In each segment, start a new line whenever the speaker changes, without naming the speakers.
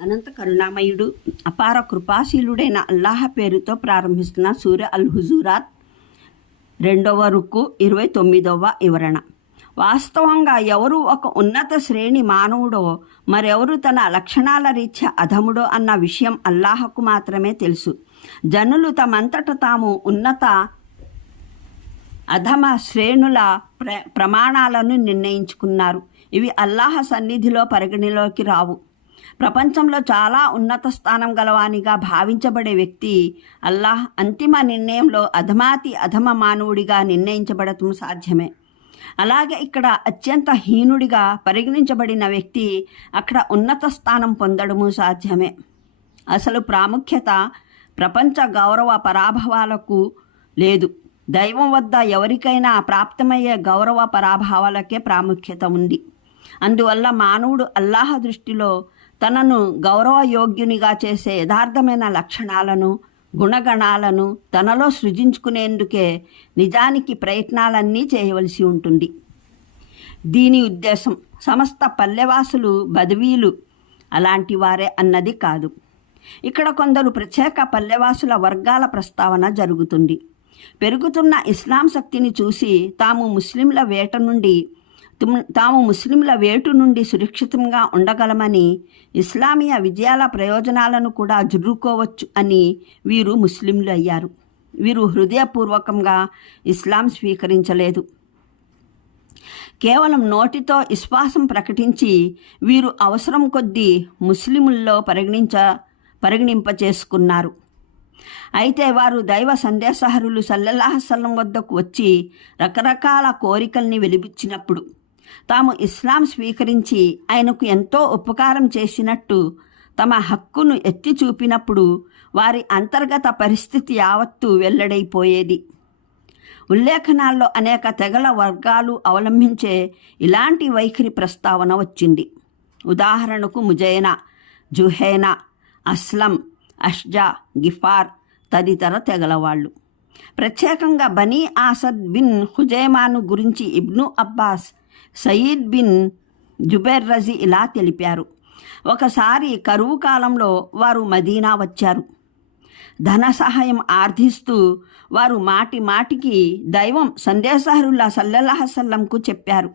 అనంత కరుణామయుడు అపార కృపాశీలుడైన అల్లాహ పేరుతో ప్రారంభిస్తున్న సూర్య అల్ హుజూరాత్ రెండవ రుక్కు ఇరవై తొమ్మిదవ వివరణ. వాస్తవంగా ఎవరు ఒక ఉన్నత శ్రేణి మానవుడో మరెవరు తన లక్షణాల రీత్యా అధముడో అన్న విషయం అల్లాహకు మాత్రమే తెలుసు. జనులు తమంతట తాము ఉన్నత అధమ శ్రేణుల ప్ర ప్రమాణాలను నిర్ణయించుకున్నారు. ఇవి అల్లాహ సన్నిధిలో పరిగణలోకి రావు. ప్రపంచంలో చాలా ఉన్నత స్థానం గలవానిగా భావించబడే వ్యక్తి అల్లాహ్ అంతిమ నిర్ణయంలో అధమాతి అధమ మానవుడిగా నిర్ణయించబడటం సాధ్యమే. అలాగే ఇక్కడ అత్యంత హీనుడిగా పరిగణించబడిన వ్యక్తి అక్కడ ఉన్నత స్థానం పొందడము సాధ్యమే. అసలు ప్రాముఖ్యత ప్రపంచ గౌరవ పరాభవాలకు లేదు. దైవం వద్ద ఎవరికైనా ప్రాప్తమయ్యే గౌరవ పరాభావాలకే ప్రాముఖ్యత ఉంది. అందువల్ల మానవుడు అల్లాహ దృష్టిలో తనను గౌరవయోగ్యునిగా చేసే యథార్థమైన లక్షణాలను గుణగణాలను తనలో సృజించుకునేందుకే నిజానికి ప్రయత్నాలన్నీ చేయవలసి ఉంటుంది. దీని ఉద్దేశం సమస్త పల్లెవాసులు బదవీలు అలాంటి వారే అన్నది కాదు. ఇక్కడ కొందరు ప్రత్యేక పల్లెవాసుల వర్గాల ప్రస్తావన జరుగుతుంది. పెరుగుతున్న ఇస్లాం శక్తిని చూసి తాము ముస్లింల వేట నుండి తుమ్- తాము ముస్లింల వేటు నుండి సురక్షితంగా ఉండగలమని ఇస్లామీయ విజయాల ప్రయోజనాలను కూడా జుర్రుకోవచ్చు అని వీరు ముస్లింలు అయ్యారు. వీరు హృదయపూర్వకంగా ఇస్లాం స్వీకరించలేదు. కేవలం నోటితో విశ్వాసం ప్రకటించి వీరు అవసరం కొద్దీ ముస్లిముల్లో పరిగణించ పరిగణింప చేసుకున్నారు అయితే వారు దైవ సందేశహరులు సల్లల్లాహసల్లం వద్దకు వచ్చి రకరకాల కోరికల్ని వెలిపించినప్పుడు తాము ఇస్లాం స్వీకరించి ఆయనకు ఎంతో ఉపకారం చేసినట్టు తమ హక్కును ఎత్తి చూపినప్పుడు వారి అంతర్గత పరిస్థితి యావత్తు వెల్లడైపోయేది. ఉల్లేఖనాల్లో అనేక తెగల వర్గాలు అవలంబించే ఇలాంటి వైఖరి ప్రస్తావన వచ్చింది. ఉదాహరణకు ముజైనా జుహేనా అస్లం అష్జా గిఫార్ తదితర తెగల వాళ్ళు. ప్రత్యేకంగా బనీ ఆసద్ బిన్ హుజైమాను గురించి Ibn Abbas Saeed bin Jubair Razi ఇలా తెలిపారు. ఒకసారి కరువు కాలంలో వారు మదీనా వచ్చారు. ధన సహాయం ఆర్థిస్తూ వారు మాటి మాటికి దైవం సందేశహరుల్లా సల్లల్లాహసల్లంకు చెప్పారు.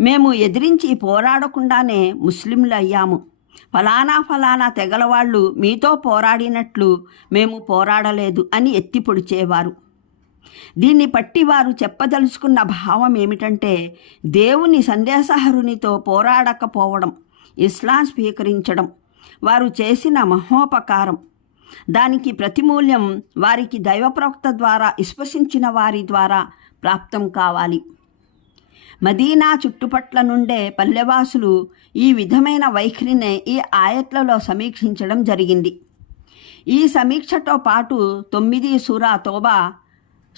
మేము ఎదిరించి పోరాడకుండానే ముస్లింలు అయ్యాము. ఫలానా ఫలానా తెగలవాళ్ళు మీతో పోరాడినట్లు మేము పోరాడలేదు అని ఎత్తి పొడిచేవారు దీన్ని పట్టి వారు చెప్పదలుచుకున్న భావం ఏమిటంటే దేవుని సందేశహరునితో పోరాడకపోవడం ఇస్లాం స్వీకరించడం వారు చేసిన మహోపకారం. దానికి ప్రతిమూల్యం వారికి దైవప్రవక్త ద్వారా విశ్వసించిన వారి ద్వారా ప్రాప్తం కావాలి. మదీనా చుట్టుపట్ల నుండే పల్లెవాసులు ఈ విధమైన వైఖరినే ఈ ఆయట్లలో సమీక్షించడం జరిగింది. ఈ సమీక్షతో పాటు తొమ్మిది సూరా తోబా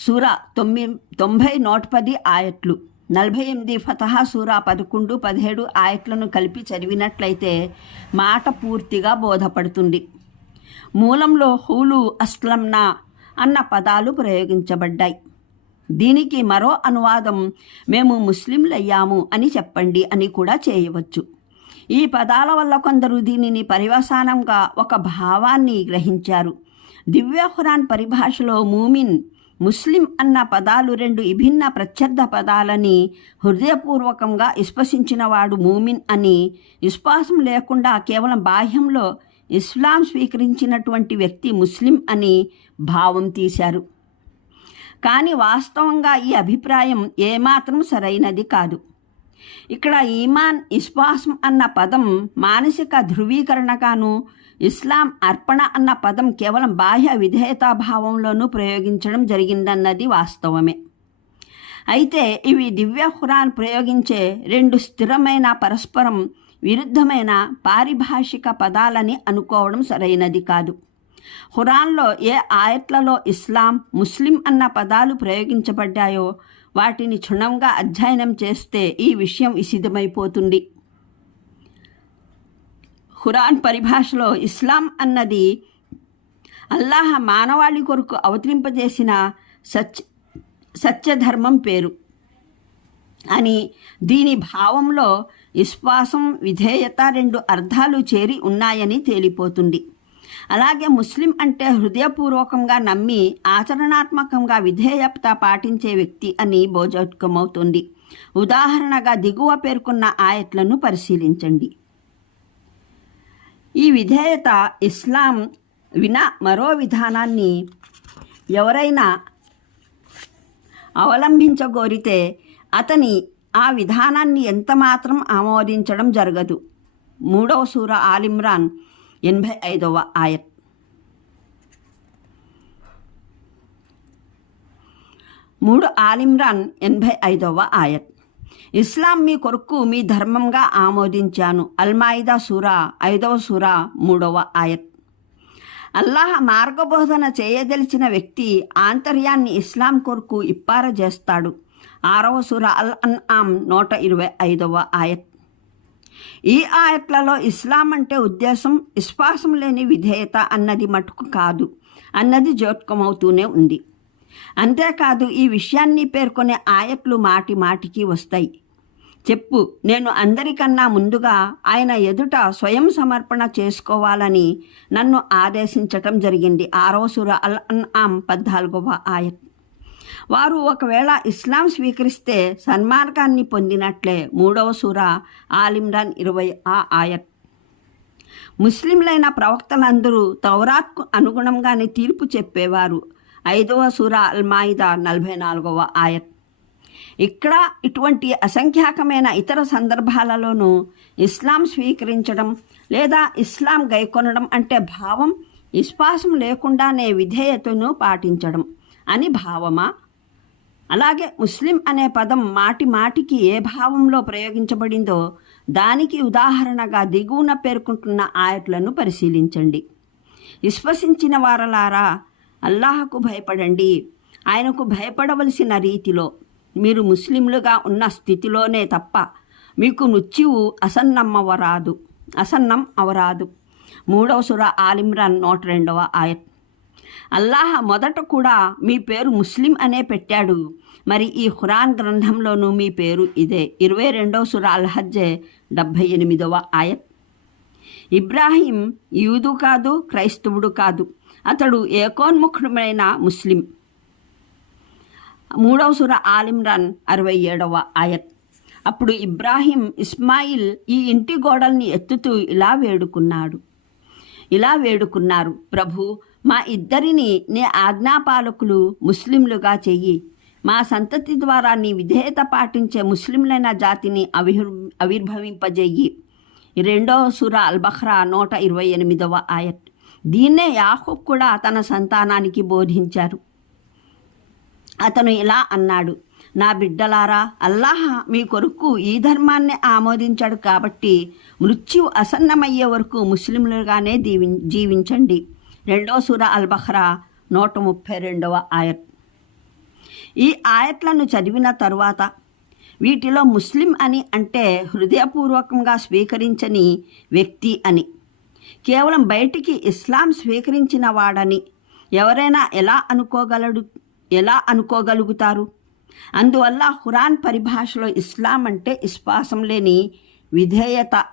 సూరా తొమ్మి తొంభై నూట పది ఆయట్లు. నలభై ఎనిమిది ఫతహా సూరా పదకొండు పదిహేడు ఆయట్లను కలిపి చదివినట్లయితే మాట పూర్తిగా బోధపడుతుంది. మూలంలో హూలు అస్లంనా అన్న పదాలు ప్రయోగించబడ్డాయి. దీనికి మరో అనువాదం మేము ముస్లింలయ్యాము అని చెప్పండి అని కూడా చేయవచ్చు. ఈ పదాల వల్ల కొందరు దీనిని పరివసానంగా ఒక భావాన్ని గ్రహించారు. దివ్య ఖురాన్ పరిభాషలో మూమిన్ ముస్లిం అన్న పదాలు రెండు విభిన్న ప్రత్యర్థ పదాలని హృదయపూర్వకంగా విశ్వసించినవాడు మూమిన్ అని విశ్వాసం లేకుండా కేవలం బాహ్యంలో ఇస్లాం స్వీకరించినటువంటి వ్యక్తి ముస్లిం అని భావం తీశారు. కానీ వాస్తవంగా ఈ అభిప్రాయం ఏమాత్రం సరైనది కాదు. ఇక్కడ ఈమాన్ విశ్వాసం అన్న పదం మానసిక ధృవీకరణగాను ఇస్లాం అర్పణ అన్న పదం కేవలం బాహ్య విధేయతాభావంలోనూ ప్రయోగించడం జరిగిందన్నది వాస్తవమే. అయితే ఇవి దివ్య ఖురాన్ ప్రయోగించే రెండు స్థిరమైన పరస్పరం విరుద్ధమైన పారిభాషిక పదాలని అనుకోవడం సరైనది కాదు. ఖురాన్లో ఏ ఆయట్లలో ఇస్లాం ముస్లిం అన్న పదాలు ప్రయోగించబడ్డాయో వాటిని క్షుణ్ణంగా అధ్యయనం చేస్తే ఈ విషయం విసిదమైపోతుంది ఖురాన్ పరిభాషలో ఇస్లాం అన్నది అల్లాహ మానవాళి కొరకు అవతరింపజేసిన సత్య సత్యధర్మం పేరు. అని దీని భావంలో విశ్వాసం విధేయత రెండు అర్థాలు చేరి ఉన్నాయని తేలిపోతుంది. అలాగే ముస్లిం అంటే హృదయపూర్వకంగా నమ్మి ఆచరణాత్మకంగా విధేయత పాటించే వ్యక్తి అని బోధోత్కమవుతుంది ఉదాహరణగా దిగువ పేర్కొన్న ఆయట్లను పరిశీలించండి. ఈ విధేయత ఇస్లాం వినా మరో విధానాన్ని ఎవరైనా అవలంబించగోరితే అతని ఆ విధానాన్ని ఎంతమాత్రం ఆమోదించడం జరగదు. మూడవ సూర ఆలిమ్రాన్ ఎనభై ఐదవ ఆయత్. మూడు ఆలిమ్రాన్ ఎనభై ఐదవ ఆయత్. ఇస్లాం మీ కొరకు మీ ధర్మంగా ఆమోదించాను. అల్మాయిదా సూరా ఐదవ సూరా మూడవ ఆయత్. అల్లాహ్ మార్గబోధన చేయదలిచిన వ్యక్తి ఆంతర్యాన్ని ఇస్లాం కొరకు ఇప్పార చేస్తాడు ఆరవ సూర అల్ అన్ ఆమ్ నూట ఇరవై ఐదవ ఆయత్. ఈ ఆయత్లలో ఇస్లాం అంటే ఉద్దేశం విశ్వాసం లేని విధేయత అన్నది మటుకు కాదు. అన్నది జోట్కమవుతూనే ఉంది. అంతేకాదు ఈ విషయాన్ని పేర్కొనే ఆయట్లు మాటి మాటికి వస్తాయి. చెప్పు నేను అందరికన్నా ముందుగా ఆయన ఎదుట స్వయం సమర్పణ చేసుకోవాలని నన్ను ఆదేశించటం జరిగింది. ఆరవ సుర అల్ అన్ ఆమ్ పద్నాలుగవ ఆయత్. వారు ఒకవేళ ఇస్లాం స్వీకరిస్తే సన్మార్గాన్ని పొందినట్లే మూడవ సూర ఆలిమ్రాన్ ఇరవై ఆ ఆయత్. ముస్లింలైన ప్రవక్తలందరూ తౌరాత్కు అనుగుణంగానే తీర్పు చెప్పేవారు. ఐదవ సూర అల్మాయిదా నలభై నాలుగవ ఆయత్. ఇక్కడ ఇటువంటి అసంఖ్యాకమైన ఇతర సందర్భాలలోనూ ఇస్లాం స్వీకరించడం లేదా ఇస్లాం గైకొనడం అంటే భావం విశ్వాసం లేకుండానే విధేయతను పాటించడం అని భావమా? అలాగే ముస్లిం అనే పదం మాటి మాటికి ఏ భావంలో ప్రయోగించబడిందో దానికి ఉదాహరణగా దిగువన పేర్కొంటున్న ఆయట్లను పరిశీలించండి. విశ్వసించిన వారలారా అల్లాహకు భయపడండి. ఆయనకు భయపడవలసిన రీతిలో మీరు ముస్లింలుగా ఉన్న స్థితిలోనే తప్ప మీకు మృత్యువు అసన్నమ్మవరాదు అసన్నం అవరాదు. మూడవ సుర ఆలిమ్రాన్ నూట రెండవ ఆయత్. అల్లాహ్ మొదట కూడా మీ పేరు ముస్లిం అనే పెట్టాడు. మరి ఈ ఖురాన్ గ్రంథంలోనూ మీ పేరు ఇదే. ఇరవై రెండవ సురాల్ హజ్జే డెబ్భై ఎనిమిదవ ఆయత్. ఇబ్రాహీం యూదు కాదు క్రైస్తవుడు కాదు. అతడు ఏకోన్ముఖుడమైన ముస్లిం. మూడవ సుర ఆలిమ్రాన్ అరవై ఏడవ ఆయత్. అప్పుడు ఇబ్రాహీం ఇస్మాయిల్ ఈ ఇంటి గోడల్ని ఎత్తుతూ ఇలా వేడుకున్నాడు. ఇలా వేడుకున్నారు ప్రభు మా ఇద్దరిని నీ ఆజ్ఞాపాలకులు ముస్లింలుగా చెయ్యి. మా సంతతి ద్వారా నీ విధేయత పాటించే ముస్లింలైన జాతిని అవిర్ ఆవిర్భవింపజేయి. రెండవ సుర అల్బఖ్రా నూట ఇరవై ఎనిమిదవ ఆయత్. దీన్నే యాహూబ్ కూడా తన సంతానానికి బోధించారు. అతను ఇలా అన్నాడు నా బిడ్డలారా అల్లాహ మీ కొరకు ఈ ధర్మాన్ని ఆమోదించాడు కాబట్టి మృత్యు అసన్నమయ్యే వరకు ముస్లింలుగానే దీవి జీవించండి. రెండో సూర అల్బహ్రా నూట ముప్పై రెండవ ఆయత్. ఈ ఆయత్లను చదివిన తరువాత వీటిలో ముస్లిం అని అంటే హృదయపూర్వకంగా స్వీకరించని వ్యక్తి అని. కేవలం బయటికి ఇస్లాం స్వీకరించిన వాడని ఎవరైనా ఎలా అనుకోగలడు ఎలా అనుకోగలుగుతారు? అందువల్ల హురాన్ పరిభాషలో ఇస్లాం అంటే విశ్వాసం లేని విధేయత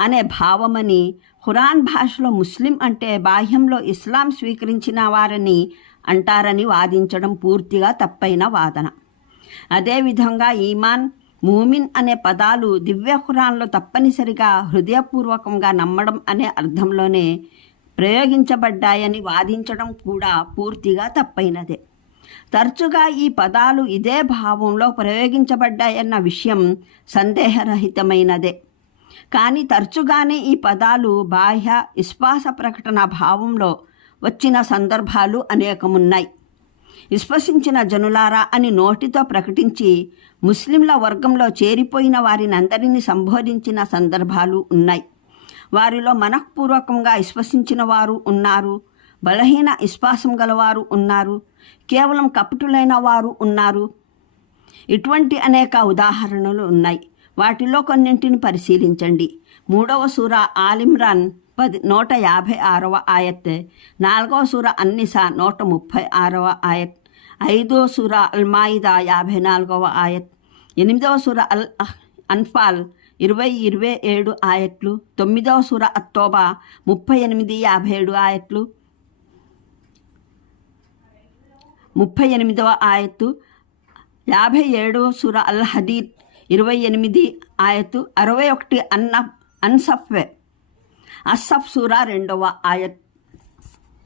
అనే భావమని హురాన్ భాషలో ముస్లిం అంటే బాహ్యంలో ఇస్లాం స్వీకరించిన వారని అంటారని వాదించడం పూర్తిగా తప్పైన వాదన. అదేవిధంగా ఈమాన్ మూమిన్ అనే పదాలు దివ్య ఖురాన్లో తప్పనిసరిగా హృదయపూర్వకంగా నమ్మడం అనే అర్థంలోనే ప్రయోగించబడ్డాయని వాదించడం కూడా పూర్తిగా తప్పైనదే. తరచుగా ఈ పదాలు ఇదే భావంలో ప్రయోగించబడ్డాయన్న విషయం సందేహరహితమైనదే. కానీ తరచుగానే ఈ పదాలు బాహ్య విశ్వాస ప్రకటన భావంలో వచ్చిన సందర్భాలు అనేకమున్నాయి. విశ్వసించిన జనులారా అని నోటితో ప్రకటించి ముస్లింల వర్గంలో చేరిపోయిన వారినందరినీ సంబోధించిన సందర్భాలు ఉన్నాయి. వారిలో మనఃపూర్వకంగా విశ్వసించిన వారు ఉన్నారు. బలహీన విశ్వాసం గలవారు ఉన్నారు. కేవలం కపటులైన వారు ఉన్నారు. ఇటువంటి అనేక ఉదాహరణలు ఉన్నాయి. వాటిలో కొన్నింటిని పరిశీలించండి. మూడవ సూర ఆలిమ్రాన్ పది నూట యాభై ఆరవ ఆయత్. నాలుగవ సూర అన్నిసా నూట ముప్పై ఆరవ ఆయత్. ఐదవ సూర అల్మాయిదా యాభై నాలుగవ ఆయత్. ఎనిమిదవ సూర అల్ అహ్- అన్ఫాల్ ఇరవై ఇరవై ఏడు ఆయట్లు తొమ్మిదవ సూర అత్తోబా ముప్పై ఎనిమిది యాభై ఏడు ఆయట్లు ముప్పై ఎనిమిదవ ఆయత్తు. యాభై ఏడవ సూర అల్ హదీద్ ఇరవై ఎనిమిది ఆయత్తు. అరవై ఒకటి అన్న అన్సఫ్వే. అస్సఫ్ సూరా రెండవ ఆయత్.